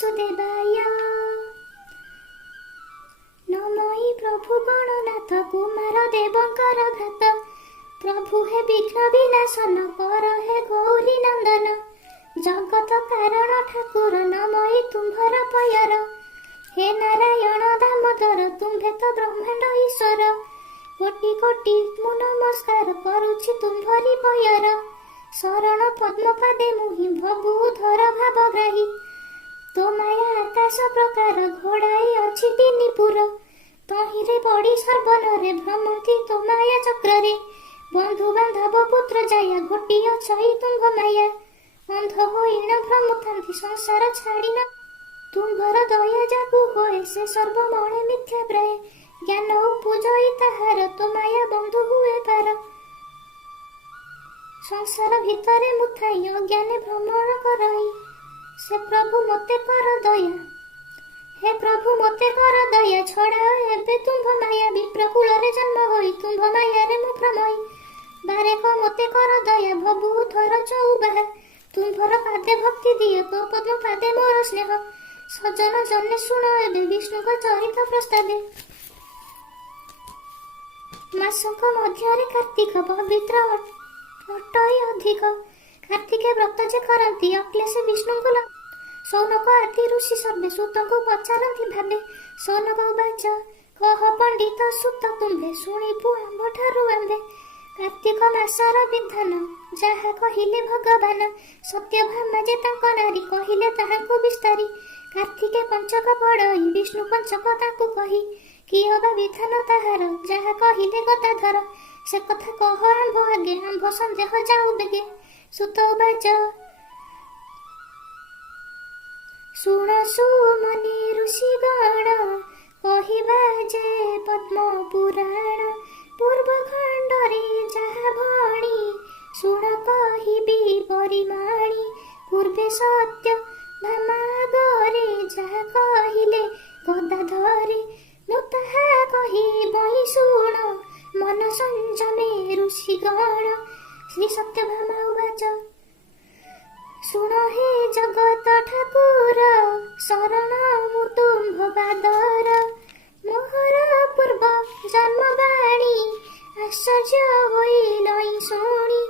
वासुदेवाय। नमोई प्रभु गणनाथ कुमार देवंकर भ्रात, प्रभु हे विघ्न विनाशन कर हे गौरी नंदन। जगत कारण ठाकुर नमोई तुम्भर पयर, हे नारायण दामोदर तुम्भे तो ब्रह्मांड ईश्वर। कोटि कोटि मु नमस्कार करुछि तुम्भरी पयर, शरण पद्म पादे मुहि भबु धर भावग्राही। तो माया आकाश प्रकार घोड़ाई अछि तिनिपुर, तहिरे बड़ी सर्वନରେ भ्रमंती तो माया चक्ରରେ। बंधु बांधव पुत्र जाया घोटी अछई तुम्भ माया, अंध होइना भ्रमुଥାନ୍ତି संसार छाड़िना। तुम्भर दया जागु होए से सर्वमणे मिथ्या प्राय, ज्ञान उपजई ताहार तो माया बंधु हुए पार। संसार भितरे मुथाई अज्ञाने भ्रमण करई, से प्रभु मते कर दया। हे प्रभु मते कर दया छड़ा एबे तुम्भ माया, विप्रकुल रे जन्म होई तुम्भ माया रे मु प्रमई। बारे को मते कर दया भबु धर चौबाह, तुम्भर पादे भक्ति दिए तो पद्म पादे मोर स्नेह। सजन जने शुण एबे विष्णु का चरित प्रस्तावे। मासक मध्य कार्तिक पवित्र अटई अधिक, कार्तिके व्रत जे करती अक्लेश विष्णु सौनक आदि ऋषि सर्वे सुत को पचारती भावे। सौनक उवाच कह पंडित सुत तुम्भे शुणिबु आंब ठारू आंबे। कार्तिक मासर विधान जहा कहिले भगवान, सत्यभामा जे तांक नारी कहिले ताहांकु विस्तारी। कार्तिके पंचक पड़ई विष्णु पंचक ताकु कही, किय बा विधान ताहार जहा कहिले गदाधर। से कथा कह आंभ आगे आंभ सन्देह जाऊ बेगे। सुत उवाच शुण सुमनि ऋषि गण, कहिबा जे पद्म पुराण। पूर्व खंडरे जहा भणी शुण कहिबी परिमाणी। पूर्वे सत्य भामागरे जहा कहिले गदाधरे। मु ताहा कहि बहि शुण मन संयमे ऋषि गण। श्री सत्यभामा उवाच शुण हे जगत ठाकुर, शरण मु तुम्भ पादर। मोहर पूर्व जन्मवाणी आश्चर्य होई नई शुणी।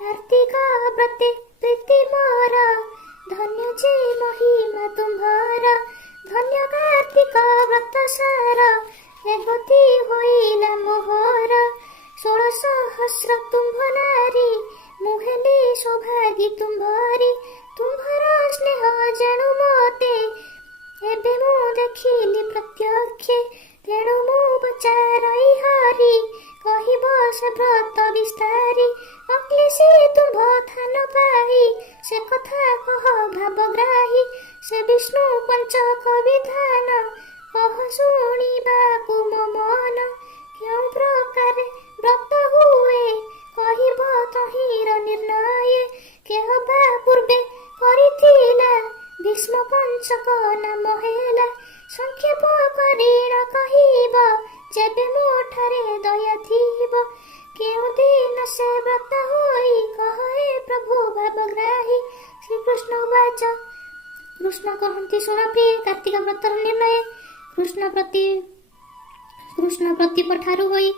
कार्तिक व्रते प्रीति मोर, धन्य जे महिमा तुम्भर। धन्य कार्तिक व्रत सार, ए गति होइला मोहर। 16 सहस्र तुम्भ नारी, मुहेली सौभागी तुम्भरी। तुम्भर स्नेह जेणु मोते, एबे मु देखिली प्रत्यक्षे। तेणु मु पचारई हरि, कहिब से व्रत विस्तारी। अक्लेशी तुम्भ थान पाई, से कथा कह भावग्राही। से विष्णु पंचक विधान, कह शुणिबाकु मो मन। क्यों प्रकारे व्रत हुए, कहिब तहिर निर्णय। केहबा पूर्वे करिथिला, भीष्म पंचक नाम हेला। संक्षेप करिण कहिब, जेबे मोठारे दया थिब। केउ दिन से व्रत होई, कहे प्रभु भावग्राही। श्री कृष्ण उवाच कृष्ण कहन्ति शुण प्रिय, कार्तिक व्रतर निर्णय। कृष्ण प्रतिप ठारू होई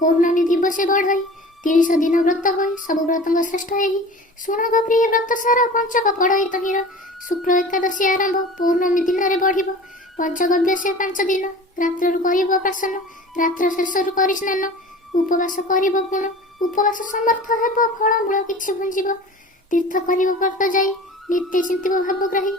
पौर्णमी दिवसे बढ़ई। 30 दिन व्रत होई सबु व्रतंग श्रेष्ठ एही। शुण ग प्रिय व्रत सार पंचक पढ़ई तहिर। शुक्ल एकादशी आरंभ पौर्णमी दिन रे बढ़िब। पंचगव्य से 5 दिन, रात्रु करिब प्राशन, रात्र शेषरु करि स्नान। उपवास करिब गुण, उपवास समर्थ हेब फलमूल किछि भुंजिब। तीर्थ करिब व्रत जाई, नित्य चिंतिब भावग्राही।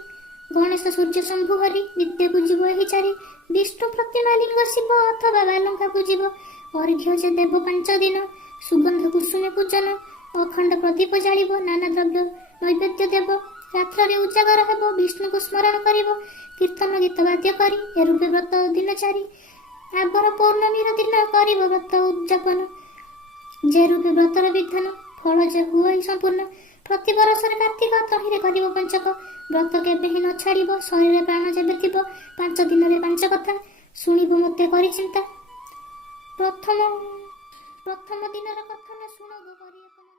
गणेश सूर्य शंभु हरि, नित्य पूजिब एही चारि। विष्णु प्रतिमा लिंग शिव अथवा बालंका पूजिब। अर्घ्य जे देव 5 दिन, सुगंध कुसुमे पूजन। अखंड प्रदीप जालिब, नाना द्रव्य नैवेद्य देव। रात्रे उजागर हेब, विष्णु को स्मरण करिब। कीर्तन गीत वाद्य करी, ए रूपे व्रत दिन 4। आबर पौर्णमी दिन करिब व्रत उद्यापन, जे रूपे व्रतर विधान। फल जे हुए संपूर्ण, प्रति बरस कार्तिक तहिरे करिब पंचक। व्रत केबे ही न छाड़िब, शरीर प्राण जेबे थिब। 5 दिन 5 कथा शुणिब मते करि चिंता। प्रथम दिनर कथा न शुणब करि।